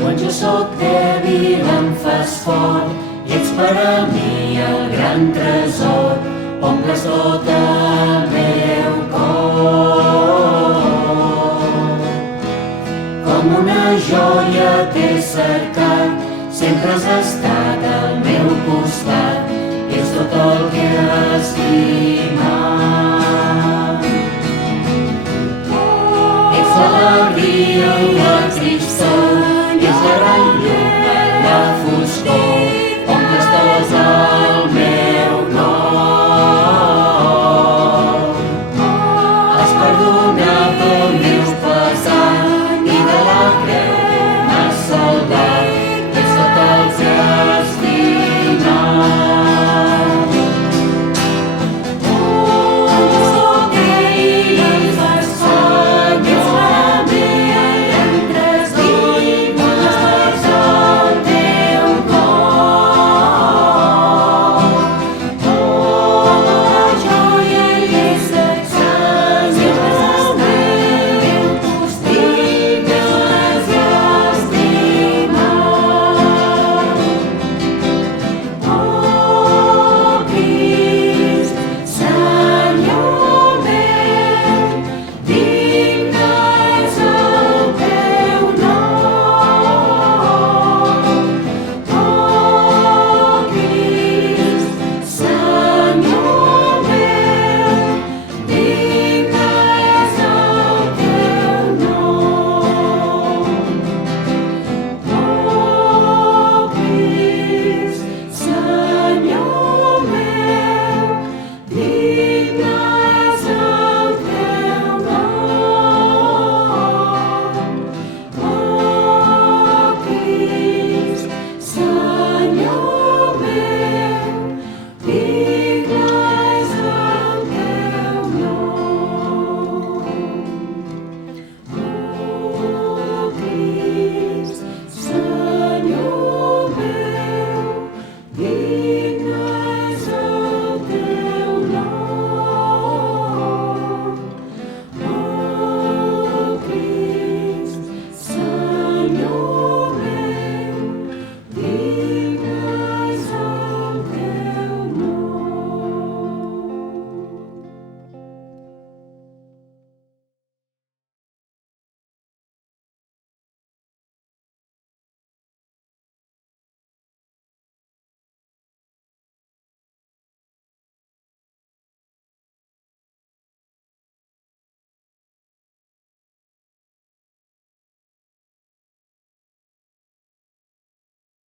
Quan jo sóc dèbil em fas fort i ets per a mi el gran tresor. Omples tot el meu cor. Com una joia t'he cercat, sempre has estat al meu costat, ets tot el que he estimat. Ets l'alegria i